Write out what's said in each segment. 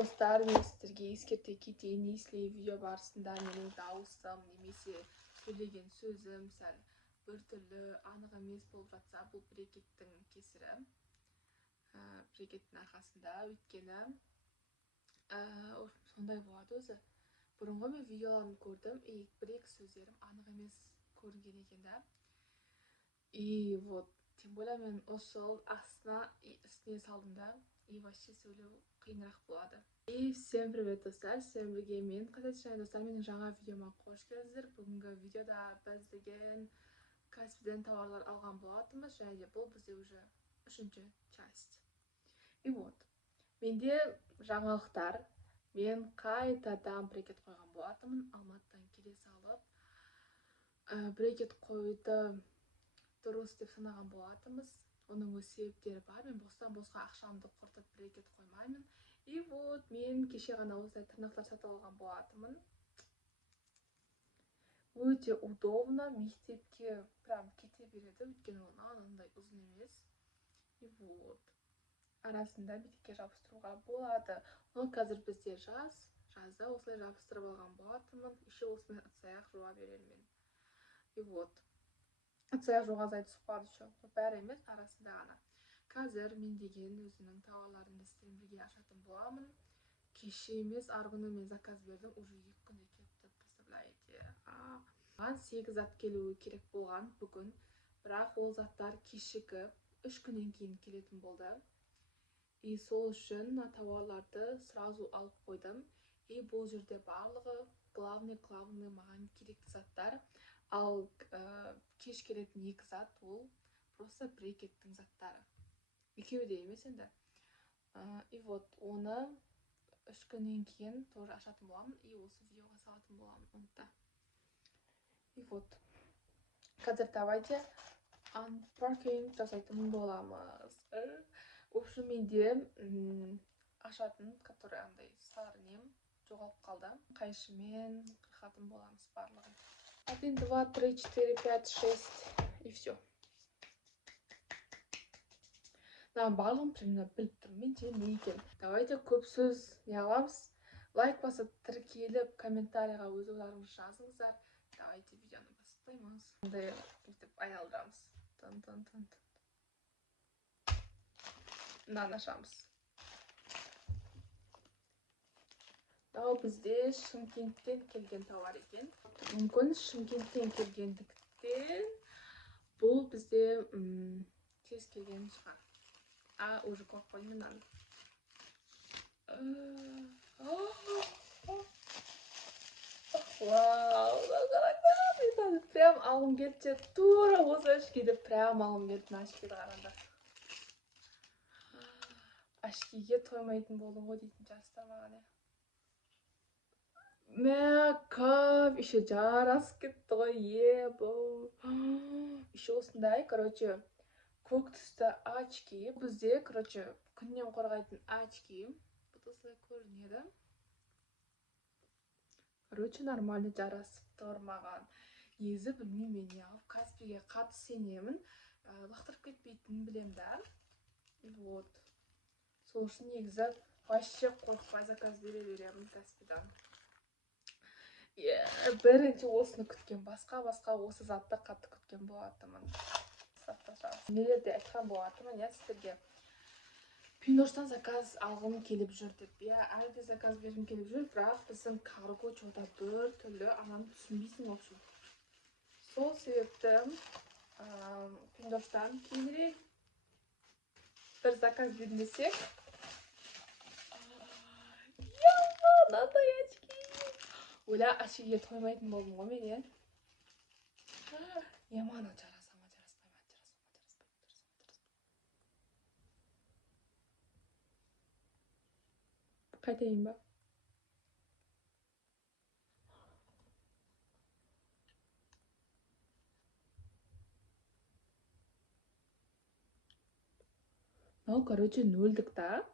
Достар, мен сіздерге ескерте кетейін, если видео барысында менің дауысым немесе сөйлеген сөзім сәл біртүрлі анық емес болып жатса, бұл брекеттің кесірі, брекеттің арқасында. Өйткені сондай болады өзі. Бұрынғы мен видеоларын көрдім, бір-екі сөздерім анық емес көрінген екен да. И вот, тем более мен осы үстіне салдым да, и вообще сөйлеу қиынырақ болады. И всем привет, достар. Сіздермен бірге мен Қазет және достар, менің жаңа видеома қош келдіңіздер. Бүгінгі видеода біз деген Каспиден тауарлар алған болатынбыз, және де бұл бізде уже үшінші часть. И вот, менде жаңалықтар. Мен қайтадан брекет қойған болатынмын. Алматыдан келе салып брекет қойды дұрыс деп санаған болатынбыз. Оның өз себептері бар. Мен бостан-босқа ақшамды құртып брекет қоймаймын. И вот, мен кеше ғана осылай тырнақтар сатып алған болатынмын. Өте удобно, мектепке прям кете береді, өйткені анандай ұзын емес. И вот, арасында бетке жабыстыруға болады. Но қазір бізде жазда осылай жабыстырып алған болатынмын. Еще осымен ыдыс-аяқ жуа берермін. И вот, ыдыс-аяқ жуған зайды сұқпады еще. Бәрі емес, арасында ғана. Қазір мен деген өзінің тауарларымды сіздермен бірге ашатын боламын. Кеше емес, арғы күні мен заказ бердім, уже 2 күнде келіпті, представляете. Маған 8 зат келуі керек болған бүгін, бірақ ол заттар кешігіп 3 күннен кейін келетін болды. И сол үшін тауарларды сразу алып қойдым. И бұл жерде барлығы главный маған керекті заттар. Ал кеш келетін 2 зат ол просто брекеттің заттары. Екеуі де емес енді. И вот, оны 3 күннен кейін тоже ашатын боламын. И осы видеоға салатын боламын онда. И вот, қазір давайте unpacking жасайтын боламыз. В общем, менде ашатын, который андай сары нем жоғалып қалды. Қайшымен қиқатын боламыз барлығын. 1, 2, 3, 4, 5, 6 и все. Барлығын примерно біліп тұрмын, менде не екен. Давайте көп сөз не аламыз. Лайк басып, тіркеліп, комментарийға өз ойларыңызды жазыңыздар. Давайте видеоны бастаймыз. Ондай бүйтіп аялдырамыз. Тын. Мынаны ашамыз. Мынау бізде Шымкенттен келген тауар екен. Мүмкін Шымкенттен келгендіктен бұл бізде тез келген шығар. Уже қойып қойдым мынаны. Вау, қараңдар. Прям алғым келді, тура осы очкиді прям алғым келді. Очкиді қараңдар. Очкиге тоймайтын болдым ғой дейтін жастар маған. Мәкап, еще жарасып кетті ғой, бұл. Еще осындай, короче, көк түсті очки. Бізде, короче, күннен қорғайтын очки. Бұл осылай көрінеді. Короче, нормально жарасып тұр маған. Езі білмеймін мен алып, Каспиге қатты сенемін. Лақтырып кетпейтінін білем да. Вот. Сол үшін негізі вообще қорықпай заказ бере беремін Каспидан. Бірінші осыны күткен, басқа осы затты қатты күткен болатымын. Нелерде айтқан болатымын, сіздерге. Пиноштан заказ алғым келіп жүр деп. Әлде заказ бергім келіп жүр, бірақ біздің карго жода бір түрлі, ананы түсінбейсің вообще. Сол себепті Пиноштан кейінірек бір заказ бермесек. Мынандай очки. Ойла, очкиге тоймайтын болдым ғой мен. Мана жараспаймын. Қайтайын ба? Короче, нөлдік та.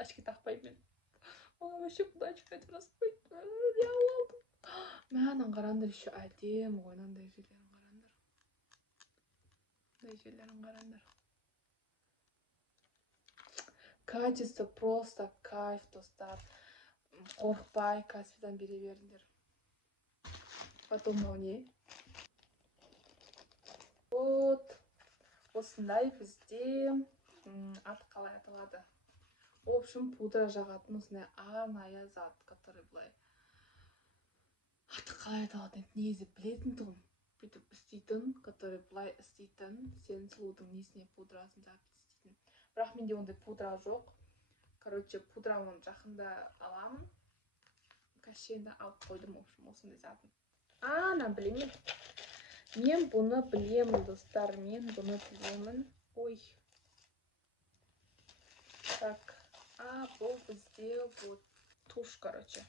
Очки тақпаймын мен. Вообще бұда очки жараспайды. Не алдым. Мәнің қарандар, еще әдем ғой, мынандай жерлерін қарандар. Качество просто кайф, достар. Қорықпай Каспийдан бере беріңдер. Потом мынау не? Вот. Осындай бізде аты қалай аталады. В общем, пудра жағатын осындай арнайы зат, который былай аты қалай аталады, негізі білетін тұғым. Бүйтіп істейтін, который былай істейтін, сен сұлудың несіне пудрасын жағып істейтін. Бірақ менде ондай пудра жоқ. Короче, пудрамын жақында аламын. Кәшенді алып қойдым, в общем, осындай затын. Ана, білемін. Мен бұны білемін, достар, мен бұны білемін. Ой. Так. Бұл бізде вот туш, короче.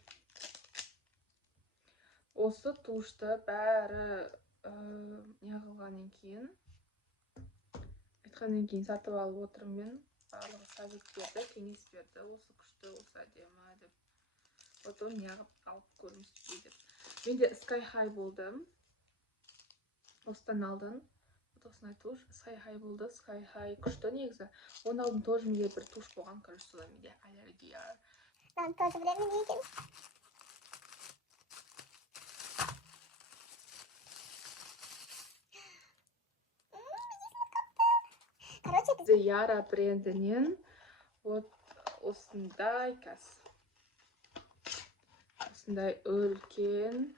Осы тушты бәрі неғылғаннен кейін, айтқаннен кейін сатып алып отырмын мен. Барлығы совет берді, кеңес берді. Осы күшті, осы әдемі деп. Потом неғып алып көріңіз дейді. Менде Sky High болды. Осыдан алдын. Осындай туш. Sky High болды. Sky High күшті негізі. Оның алдын тоже менде бір туш болған. Короче, содан менде аллергия. Мен тоже білемін дейін. Бізде Яра брендінен вот осындай кәс. Осындай үлкен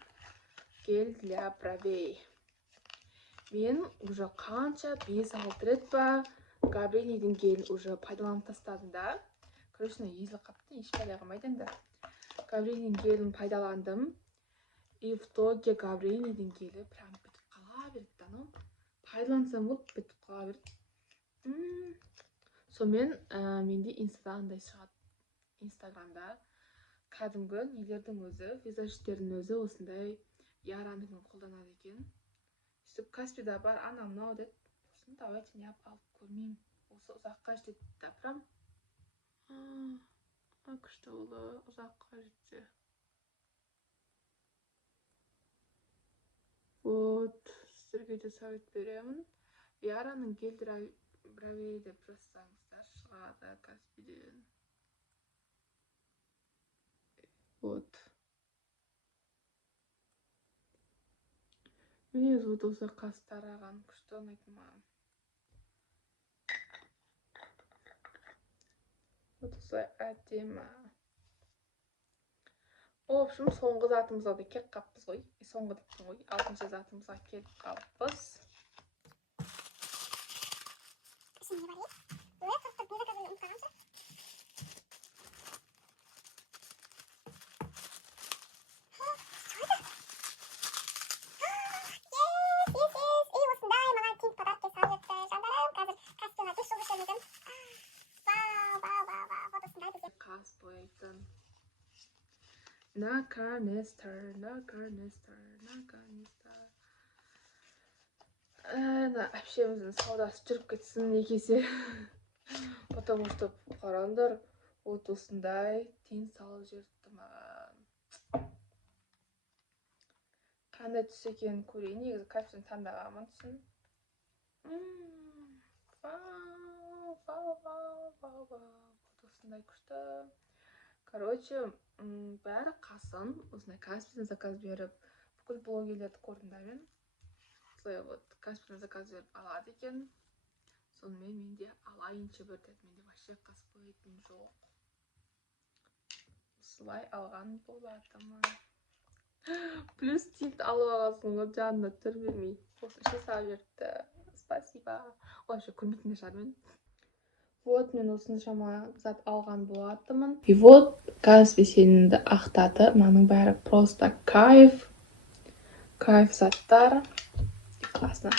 гель для бровей. Мен уже қанша 5-6 рет па Габринийдің гелін уже пайдаланып тастадым да. Короче, езіліп қапты, еш пайда қылмайды енді. Габринийдің гелін пайдаландым. И в итоге Габринийдің гелі прям бітіп қала берді да, ну. Пайдалансам болып бітіп қала берді. Сонымен менде инстаграмда шығады. Инстаграмда кәдімгі нелердің өзі, визажисттердің өзі осындай Яраның қолданады екен. Сөйтіп Каспийда бар, ана мынау деді. Сосын давайте неғып алып көрмеймін. Осы ұзаққа жетті да, прям. Күшті олы ұзаққа жетті. Вот, сіздерге де совет беремін. Яраның гель бровей деп жазсаңыздар шығады Каспийден. Вот. Мен вот осы қас тараған күшті ұнайтын маған. Вот осылай әдемі. В общем, соңғы затымызға да келіп қаппыз ғой. Соңғы дейтін ғой. 6-шы затымызға келіп қаппыз. Şimdi var ya. Böyle tatlı bir kadın unutkanca. На канистр. Әпшеміздің саудасы жүріп кетсін некесе. Потому что қарандар вот осындай тиын салып жіберіпті маған. Қандай түс екенін көрейін. Негізі кәпсін таңдағанмын түсін. Осындай күшті. Короче, бәрі қасын. Осындай Каспийден заказ беріп, бүкіл блогерлерді көрдім да мен. Осылай вот Каспийден заказ беріп алады екен. Сонымен менде алайыншы бір деді. Менде вообще қаспайтын жоқ. Осылай алған болатымын. Плюс тинт алып алғасын ғой, жанына түр бермей. Осы іші салып беріпті. Спасибо. Вообще көрмейтін шығар мен. Вот мен осыншама зат алған болатымын. И вот Каспий сенімді ақтады. Мынаның бәрі просто кайф. Кайф заттар. Классно.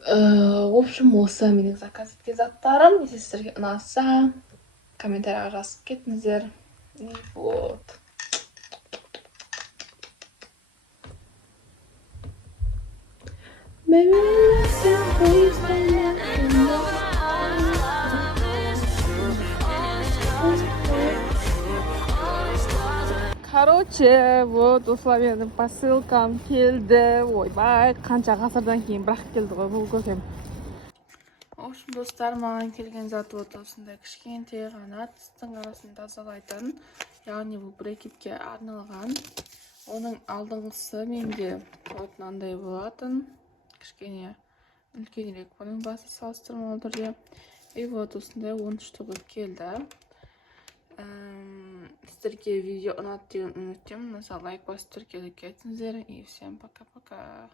В общем, осы менің заказ еткен заттарым. Если сіздерге ұнаса, комментарияға жазып кетіңіздер. И вот. Короче, вот осылай менің посылкам келді. Ойбай, қанша ғасырдан кейін бірақ келді ғой бұл көкем. В общем, достар, маған келген зат вот осындай кішкентай ғана тістің арасын тазалайтын, яғни бұл брекетке арналған. Оның алдыңғысы менде вот мынандай болатын, кішкене үлкенірек бұның басы салыстырмалы түрде. И вот осындай 13 штук келді. Сіздерге видео ұнады деген үміттемін. Лайк басып тіркеліп кетіңіздер. И всем пока-пока.